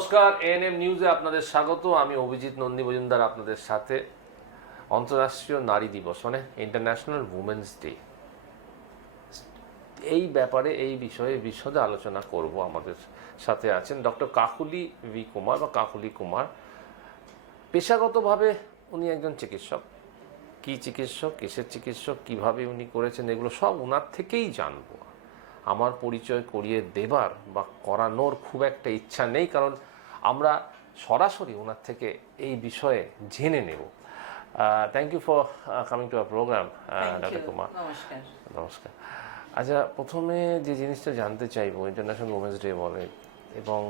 নমস্কার, এএনএম নিউজে আপনাদের স্বাগত। আমি অভিজিৎ নন্দী মজুমদার আপনাদের সাথে। অন্তর্রাষ্ট্রীয় নারী দিবস মানে ইন্টারন্যাশনাল উমেন্স ডে, এই ব্যাপারে এই বিষয়ে বিশদে আলোচনা করব। আমাদের সাথে আছেন ডক্টর কাকুলি ভি কুমার বা কাকুলি কুমার। পেশাগতভাবে উনি একজন চিকিৎসক। কি চিকিৎসক, কিসের চিকিৎসক, কিভাবে উনি করেছেন, এগুলো সব ওনার থেকেই জানবো। আমার পরিচয় করিয়ে দেবার বা করানোর খুব একটা ইচ্ছা নেই, কারণ আমরা সরাসরি ওনার থেকে এই বিষয়ে জেনে নেব। Thank you for coming to our programme, doctor Kumar. নমস্কার। নমস্কার। আচ্ছা, প্রথমে যে জিনিসটা জানতে চাইবো, ইন্টারন্যাশনাল উমেন্স ডে বলে এবং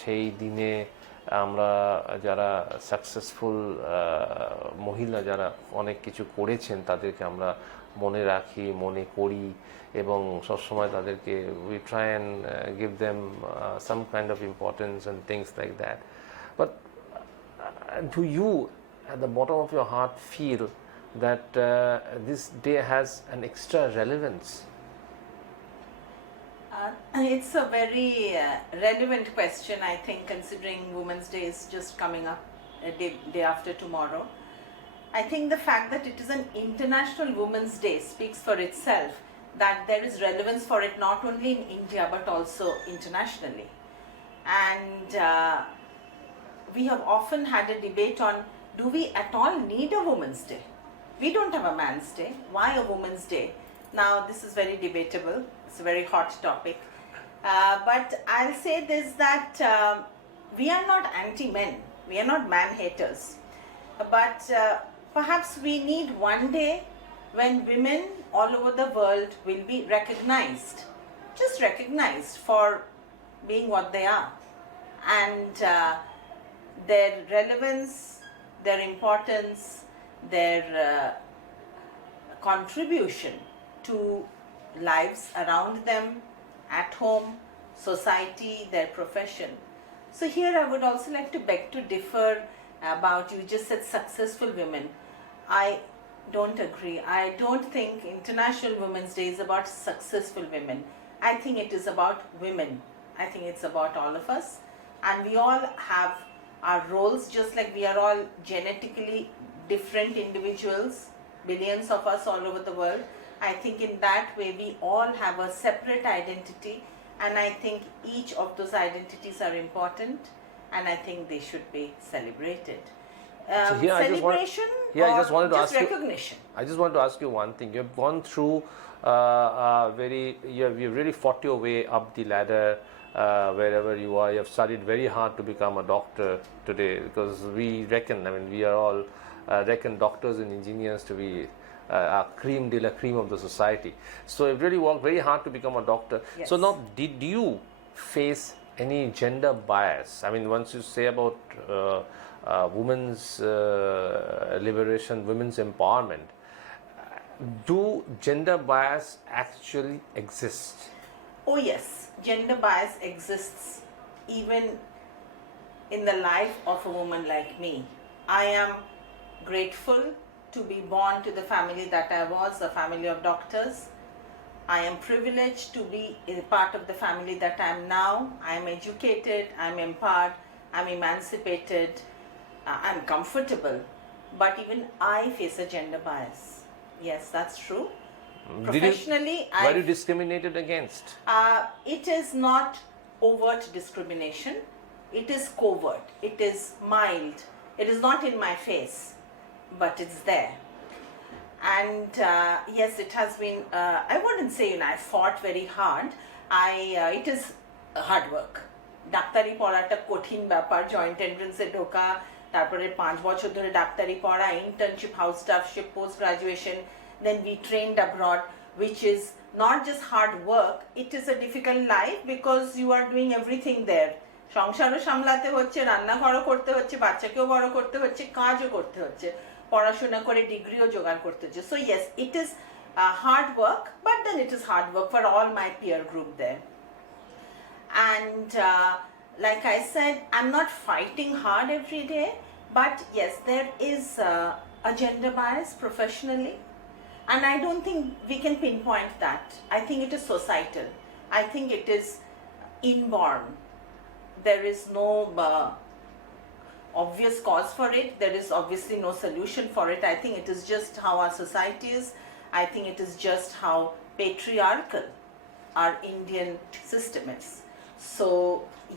সেই দিনে আমরা যারা সাকসেসফুল মহিলা যারা অনেক কিছু করেছেন তাদেরকে আমরা মনে রাখি, মনে করি এবং সবসময় তাদেরকে we try and give them some kind of importance and things like that. But do you at the bottom of your heart feel that this day has an extra relevance? It's a very relevant question, I think, considering Women's Day is just coming up day after tomorrow. I think the fact that it is an International Women's Day speaks for itself, that there is relevance for it not only in India but also internationally. And we have often had a debate on, do we at all need a Women's Day? We don't have a Man's Day. Why a Women's Day? Now, this is very debatable. It's a very hot topic. But I'll say this, that we are not anti-men. We are not man-haters. But perhaps we need one day when women all over the world will be recognized, just recognized for being what they are. And their relevance, their importance, their contribution to lives around them, at home, society, their profession. So here I would also like to beg to differ about, you just said successful women. I don't agree. I don't think International Women's Day is about successful women. I think it is about women. I think it's about all of us, and we all have our roles, just like we are all genetically different individuals, billions of us all over the world. I think in that way we all have a separate identity, and I think each of those identities are important, and I think they should be celebrated. So here Celebration I just wanted to ask recognition. I just want to ask you one thing. You've gone through you've really fought your way up the ladder. Wherever you are, you have studied very hard to become a doctor today, because we reckon, we are all reckon doctors and engineers to be a cream de la cream of the society. So you've really worked very hard to become a doctor. Yes. So now, did you face any gender bias? Once you say about women's liberation, women's empowerment, do gender bias actually exist? Oh yes, gender bias exists even in the life of a woman like me. I am grateful to be born to the family that I was, a family of doctors. I am privileged to be a part of the family that I am now. I am educated, I am empowered, I am emancipated, I am comfortable. But even I face a gender bias. Yes, that's true. Professionally, were you discriminated against? It is not overt discrimination. It is covert. It is mild. It is not in my face, but it's there. And yes, it has been, I wouldn't say I fought very hard. It is hard work. ডাক্তারি পড়াটা কঠিন ব্যাপার, joint এন্ট্রান্সে ঢোকা, তারপরে 5 বছর ধরে ডাক্তারি পড়া, internship, house staffship, post graduation, then we trained abroad, which is not just hard work, it is a difficult life because you are doing everything there. সংসারও সামলাতে হচ্ছে, রান্নাঘরও করতে হচ্ছে, বাচ্চাকেও বড় করতে হচ্ছে, কাজও করতে হচ্ছে, পড়াশোনা করে ডিগ্রিও জোগাড় করতে হচ্ছে. So yes, it is hard work, but then it is hard work for all my peer group there. And like I said, I'm not fighting hard every day, but yes, there is a gender bias professionally. And I don't think we can pinpoint that. I think it is societal. I think it is inborn. there is no obvious cause for it. There is obviously no solution for it. I think it is just how our society is. I think it is just how patriarchal our Indian system is. So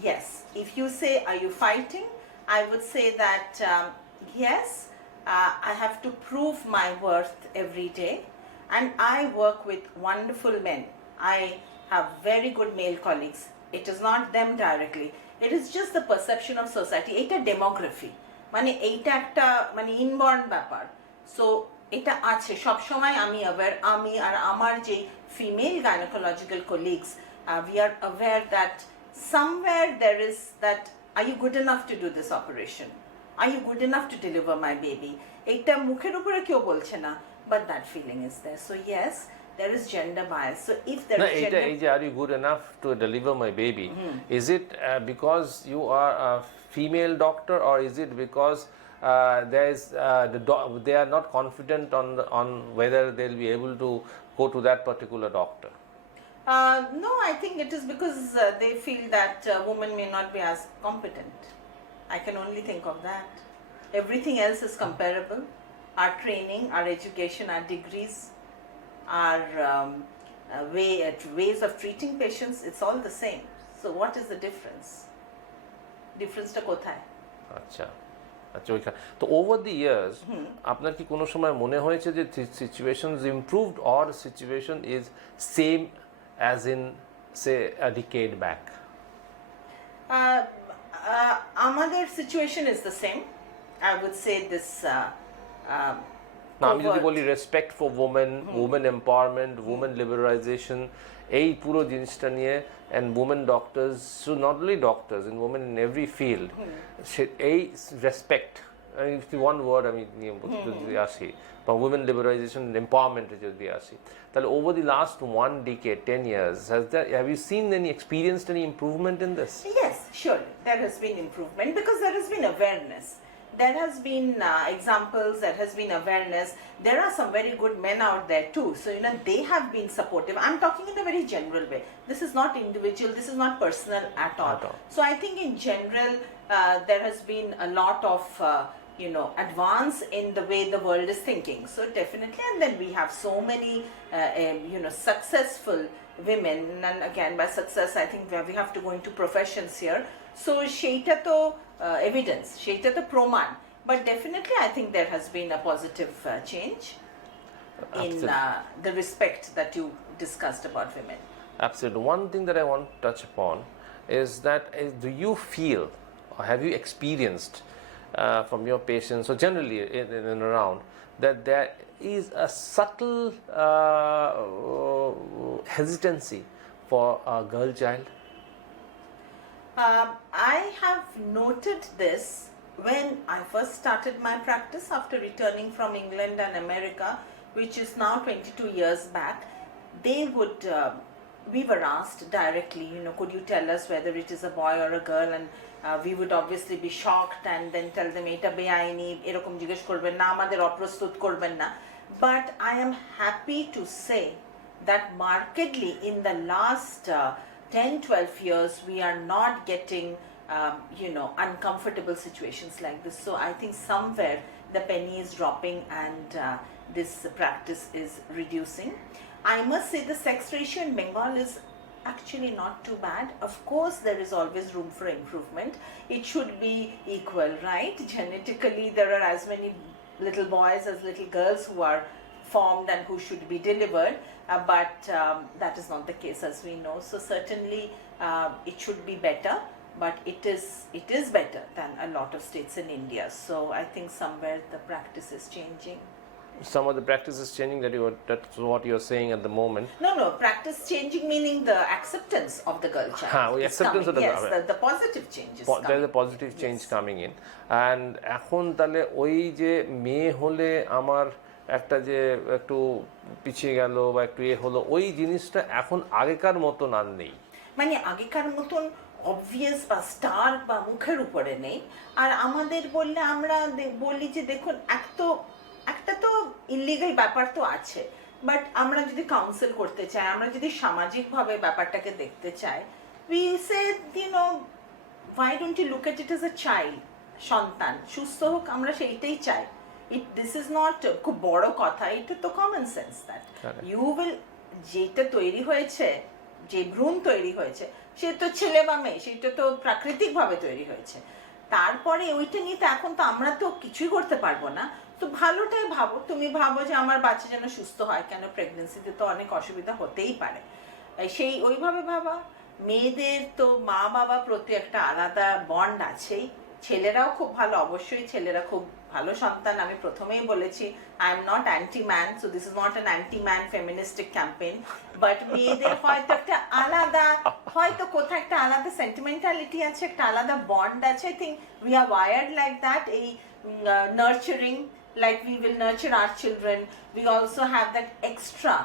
yes, if you say, are you fighting? I would say that yes, I have to prove my worth every day, and I work with wonderful men. I have very good male colleagues. It is not them directly. It is just the perception of society. এটা demography, মানে এইটা একটা মানে inborn ব্যাপার। So এটা আছে সব সময় আমি aware, আমি আর আমার যে female gynaecological colleagues, we are aware that somewhere there is that, are you good enough to do this operation? Are you good enough to deliver my baby? এইটা মুখের উপরে কেউ বলছে না, but that feeling is there. So yes, there is gender bias. So if there is gender, are you good enough to deliver my baby? Is it because you are a female doctor, or is it because there is they are not confident on whether they'll be able to go to that particular doctor? No, I think it is because they feel that women may not be as competent. I can only think of that. Everything else is comparable. Our training, our education, our degrees, our ways of treating patients, it's all the same. So what is the difference? Difference টা কোথায়? আচ্ছা আচ্ছা, ওইখানে তো over the years আপনার কি কোনো সময় মনে হয়েছে যে situations improved or situation is same as in say a decade back? আমাদের situation is the same. I would say this না, আমি যদি বলি respect for women, women empowerment, women liberalisation, এই পুরো জিনিসটা নিয়ে, and women doctors, so not only doctors, in women in every field, এই রেসপেক্ট, ওয়ান ওয়ার্ড আমি নিয়ে যদি আসি, বা ওমেন লিবারাইজেশন এম্পাওয়ারমেন্টে যদি আসি, তাহলে over the last 1 decade, 10 years, have you seen any, experienced any improvement in this? Yes, surely there has been improvement, because there has been awareness. There has been examples, there has been awareness. There are some very good men out there too. So, they have been supportive. I'm talking in a very general way. This is not individual, this is not personal at all. So, I think in general, there has been a lot of, advance in the way the world is thinking. So, definitely, and then we have so many, successful women. And again, by success, I think we have to go into professions here. So, sheita to evidence, sheita to proman. But definitely, I think there has been a positive change in the respect that you discussed about women. Absolutely. One thing that I want to touch upon is that, do you feel, or have you experienced from your patients, or generally in and around, that there is a subtle hesitancy for a girl child? I have noted this when I first started my practice after returning from England and America, which is now 22 years back. They would, we were asked directly, could you tell us whether it is a boy or a girl, and we would obviously be shocked and then tell them এটা বেআইনি, এরকম জিজ্ঞেস করবেন না, আমাদের অপ্রস্তুত করবেন না. But I am happy to say that markedly in the last 10-12 years, we are not getting uncomfortable situations like this. So I think somewhere the penny is dropping, and this practice is reducing. I must say the sex ratio in Bengal is actually not too bad. Of course, there is always room for improvement. It should be equal, right? Genetically, there are as many little boys as little girls who are formed and who should be delivered, but that is not the case, as we know. So certainly it should be better, but it is better than a lot of states in India. So I think somewhere the practice is changing. Some of the practice is changing, that's what you're saying at the moment. No, practice changing meaning the acceptance of the girl child. Acceptance coming. of the yes, the positive change is coming. There's a positive change coming in. And এখন তাহলে ওই যে মেয়ে হলে আমার একটা যে একটু পিছিয়ে গেল বা একটু হলো, ওই জিনিসটা এখন আগেকার মতন আর নেই, মানে আগেকার মতন অবভিয়াস বা স্টার বা মুখের উপরে নেই। আর আমাদের বললে আমরা বলি যে দেখুন একটা তো ইলিগাল ব্যাপার তো আছে, বাট আমরা যদি কাউন্সিল করতে চাই, আমরা যদি সামাজিকভাবে ব্যাপারটাকে দেখতে চাই, we say why don't you look at it as a child? সন্তান সুস্থ হোক, আমরা সেইটাই চাই। This is not খুব বড় কথা, এটা তো common sense that you will, যেটা তৈরি হয়েছে, যে ভ্রূণ তৈরি হয়েছে, সে তো ছেলে বা মেয়ে, সেটা তো প্রাকৃতিক ভাবে তৈরি হয়েছে। তারপরে ওইটা নিয়ে তো এখন তো আমরা তো কিছুই করতে পারবো না। তো ভালোটাই ভাবো, তুমি ভাবো যে আমার বাচ্চা যেন সুস্থ হয়, কেন প্রেগনেন্সিতে তো অনেক অসুবিধা হতেই পারে, সেই ওইভাবে ভাবা। মেয়েদের তো মা বাবা প্রতি একটা আলাদা বন্ড আছেই, ছেলেরাও খুব ভালো, অবশ্যই ছেলেরা খুব ভালো সন্তান। আমি প্রথমেই বলেছি I am not anti man, so this is not an anti man feministic campaign, but মেয়েদের হয়তো একটা আলাদা, হয়তো কোথাও একটা আলাদা সেন্টিমেন্টালিটি আছে, একটা আলাদা বন্ড আছে। I think we are weird like that. এই nurturing, like we will nurture our children, we also have that extra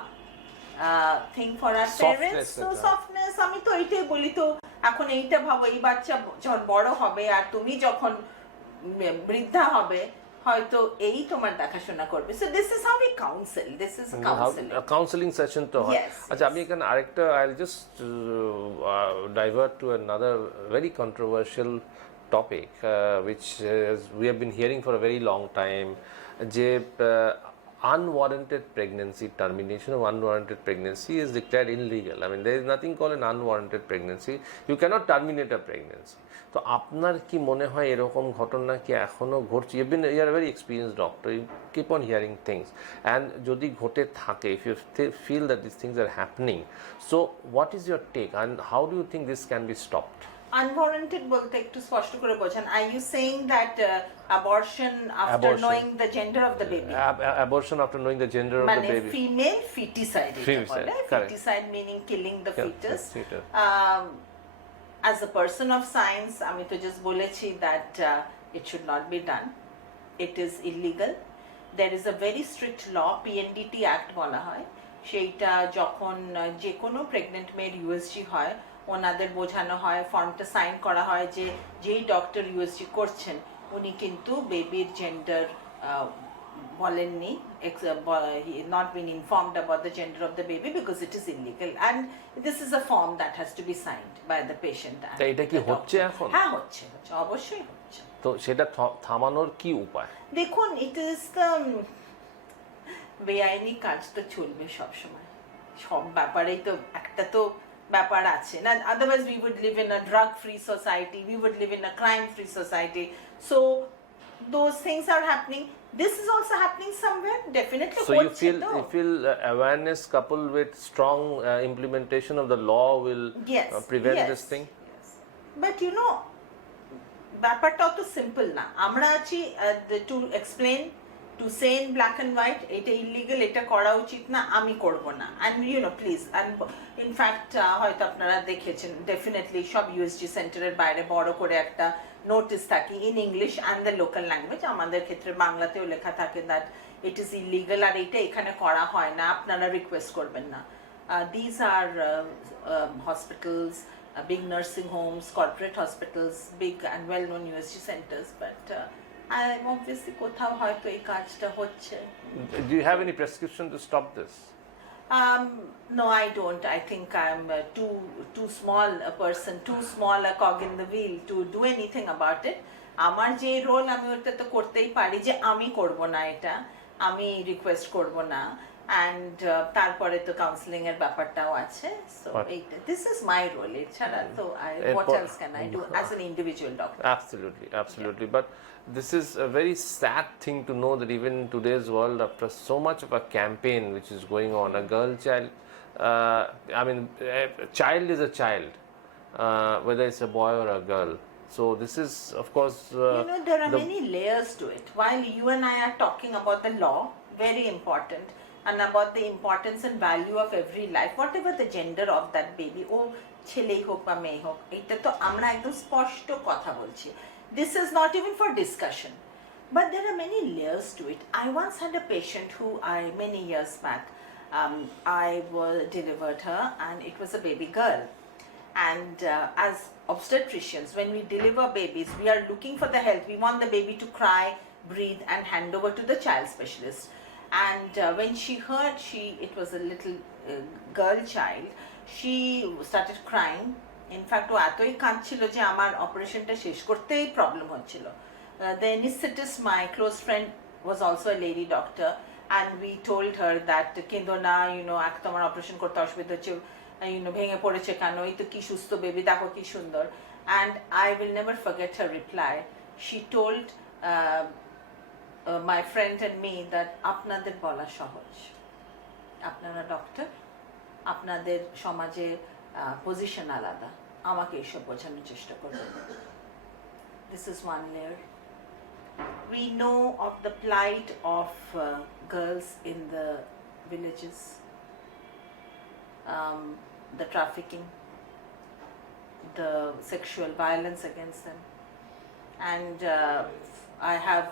thing for our parents. So softness, আমি তো এইটাই বলি। তো এখন এইটা ভাবো, এই বাচ্চা যখন বড় হবে আর তুমি যখন বৃদ্ধা হবে, হয়তো এই তোমার দেখাশোনা করবে। So this is how we counsel, this is counseling. Counselling session তো হয়। আচ্ছা, আমি এখানে আরেকটা, I'll just divert to another very controversial topic which we have been hearing for a very long time, যে unwarranted pregnancy, termination of unwarranted pregnancy is declared illegal. I mean, there is nothing called an unwarranted pregnancy. You cannot terminate a pregnancy. তো আপনার কি মনে হয় এরকম ঘটনা কি এখনো ঘটছে? You are a very experienced doctor, you keep on hearing things, and যদি ঘটে থাকে, if you feel that these things are happening, so what is your take and how do you think this can be stopped? Unwarranted বলতে একটু স্পষ্ট করে বোঝান। Are you saying that abortion after knowing the gender of the baby? Abortion after knowing the gender of the baby. মানে female feticide, feticide meaning killing the fetus. As a person of science, আমি তো just বলেছি that it should not be done. It is illegal. There is a very strict law, PNDT Act বলা হয়। সেইটা যখন যে কোনো প্রেগনেন্ট মেয়ের ইউএসজি হয়, ওনাদের বোঝানো হয়, ফর্মটা সাইন করা হয় যে যেই ডক্টর ইউএসজি করছেন উনি কিন্তু বেবির জেন্ডার বলেননি, not been informed about the gender of the baby because it is illegal, and this is a form that has to be signed by the patient. এটা কি হচ্ছে এখন? হ্যাঁ, হচ্ছে, অবশ্যই হচ্ছে। তো সেটা থামানোর কি উপায়? দেখুন, it is the বেআইনি কাজ তো চলবে সব সময়, সব ব্যাপারেই তো একটা তো ব্যাপার আছে না, otherwise we would live in a drug free society, we would live in a crime free society. So those things are happening. This is also happening somewhere, definitely. So you feel awareness coupled with strong implementation of the law will prevent this thing? Yes. But you know, ব্যাপারটা অত simple না। আমরা আছি to explain, to say in black and white, এটা illegal, এটা করা উচিত না, আমি করব না। And you know, please, and in fact হয়তো আপনারা দেখেছেন, ডেফিনেটলি সব ইউএসজি সেন্টারের বাইরে বড় করে একটা নোটিস থাকে in English and the local language. আমাদের ক্ষেত্রে বাংলাতেও লেখা থাকে দ্যাট ইট ইজ ইলিগাল, আর এটা এখানে করা হয় না, আপনারা রিকোয়েস্ট করবেন না। This are hospitals, big nursing homes, corporate hospitals, big and well-known USG centers, but obviously কোথাও হয়তো এই কাজটা হচ্ছে। Do you have any prescription to stop this? No, I don't. I think I'm too small a person, too small a cog in the wheel to do anything about it. আমার যে role, আমি ওটা তো করতেই পারি যে আমি করব না, এটা আমি রিকোয়েস্ট করব না, and তারপরে তো কাউন্সেলিং এর ব্যাপারটাও আছে। So this is my role. এছাড়া তো what else can I do as an individual doctor? Absolutely. But this is a very sad thing to know that even in today's world, after so much of a campaign which is going on, a girl child, I mean, a child is a child, whether it's a boy or a girl. So this is, of course, you know, there are many layers to it. While you and I are talking about the law, very important, and about the importance and value of every life, whatever the gender of that baby, ও ছেলেই হোক বা মেয়ে হোক, এটা তো আমরা একদম স্পষ্ট কথা বলছি। This is not even for discussion, but there are many layers to it. I once had a patient who many years back, I delivered her, and it was a baby girl. And as obstetricians, when we deliver babies, we are looking for the health. We want the baby to cry, breathe, and hand over to the child specialist. And when she heard it was a little girl child, she started crying in fact ও এতই কাঁদছিল যে আমার অপারেশনটা শেষ করতেই problem হচ্ছিল। The anesthetist, my close friend, was also a lady doctor, and we told her that কেঁদো না, তোমার অপারেশন করতে অসুবিধা হচ্ছে, ভেঙে পড়েছে কেন, এই তো কি সুস্থ বেবি, দেখো কি সুন্দর। And I will never forget her reply. She told my friend and me that আপনাদের বলা সহজ, আপনারা ডক্টর, আপনাদের সমাজে পজিশন আলাদা, আমাকে এসব বোঝানোর চেষ্টা করবেন। This is one layer. We know of the plight of girls in the villages, the trafficking, the sexual violence against them, and I have,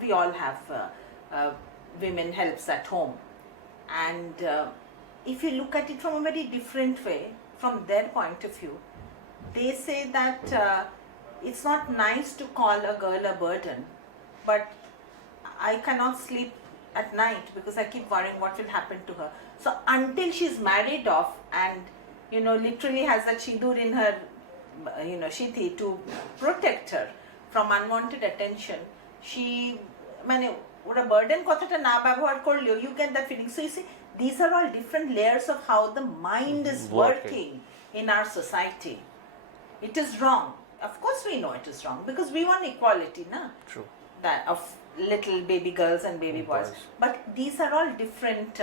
we all have women helps at home, and if you look at it from a very different way, from their point of view, they say that it's not nice to call a girl a burden, but I cannot sleep at night because I keep worrying what will happen to her. So until she's married off and literally has that sindoor in her shithi to protect her from unwanted attention, she ওরা burden কথাটা না ব্যবহার করলেও you get that feeling. So you see, these are all different layers of how the mind is working in our society. It is wrong. Of course we know it is wrong because we want equality, na? True. That of little baby girls and baby boys. But these are all different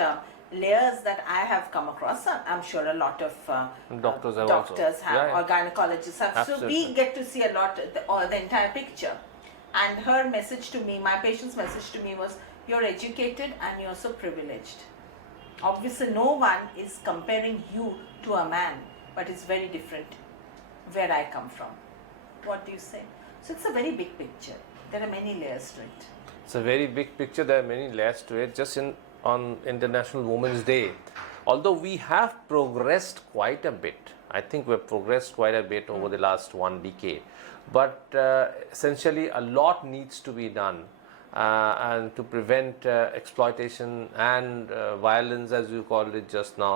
layers that I have come across. I'm sure a lot of doctors have, or gynecologists have. Absolutely. So we get to see a lot, the entire picture. And her message to me, my patient's message to me was, you're educated and you're so privileged. Obviously no one is comparing you to a man, but it's very different where I come from. What do you say? So it's a very big picture. There are many layers to it. It's a very big picture. There are many layers to it. Just on International Women's Day, although we have progressed quite a bit, I think we've progressed quite a bit over the last 1 decade. But essentially, a lot needs to be done, and to prevent exploitation and violence, as you called it just now,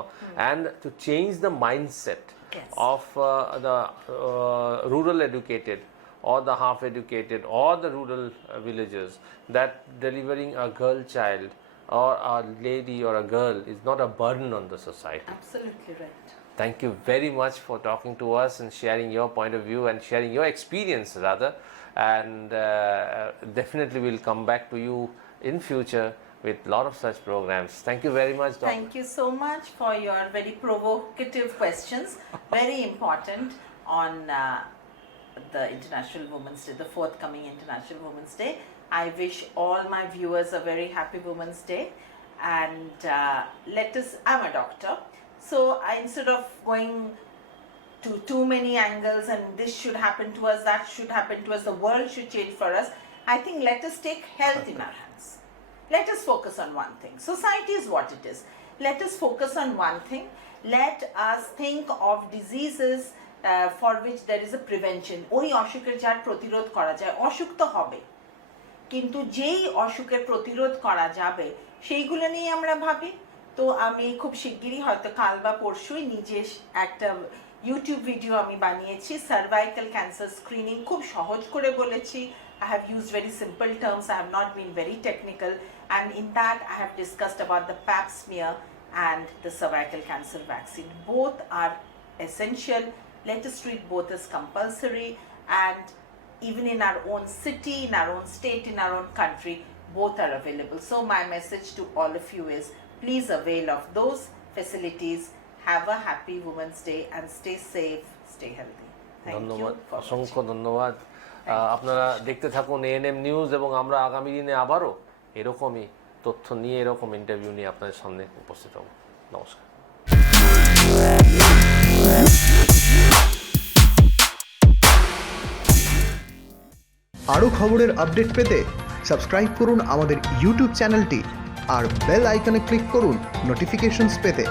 and to change the mindset of the rural educated or the half educated or the rural villagers, that delivering a girl child or a lady or a girl is not a burden on the society. Absolutely right. Thank you very much for talking to us and sharing your point of view and sharing your experience rather, and definitely we'll come back to you in future with a lot of such programs. Thank you very much, Doctor. Thank you so much for your very provocative questions, very important on the International Women's Day, the forthcoming International Women's Day. I wish all my viewers a very happy Women's Day, and I'm a doctor, so instead of going to too many angles and this should happen to us, that should happen to us, the world should change for us, I think let us take health in our hands. Let us focus on one thing. Society is what it is. Let us focus on one thing. Let us think of diseases for which there is a prevention. ওই অসুখের যার প্রতিরোধ করা যায়, অসুখ তো হবে, কিন্তু যেই অসুখের প্রতিরোধ করা যাবে সেইগুলো নিয়ে আমরা ভাবি। তো আমি খুব শিগগিরই, হয়তো কাল বা পরশুই, নিজে একটা ইউটিউব ভিডিও আমি বানিয়েছি, সার্ভাইকাল ক্যান্সার স্ক্রিনিং, খুব সহজ করে বলেছি। I have used very simple terms, I have not been very technical, and in that I have discussed about the pap smear and the cervical cancer vaccine. Both are essential. Let us treat both as compulsory, and even in our own city, in our own state, in our own country, both are available. So my message to all of you is, please avail of those facilities. Have a happy Women's Day and stay safe, stay healthy. Thank you. অসংখ্য ধন্যবাদ। আপনারা দেখতে থাকুন ANM news, এবং আমরা আগামী দিনে আবারও এরকমই তথ্য নিয়ে, এরকম ইন্টারভিউ নিয়ে আপনাদের সামনে উপস্থিত হব। নমস্কার। আরও খবরের আপডেট পেতে সাবস্ক্রাইব করুন আমাদের ইউটিউব চ্যানেলটি আর বেল আইকনে ক্লিক করুন নোটিফিকেশনস পেতে।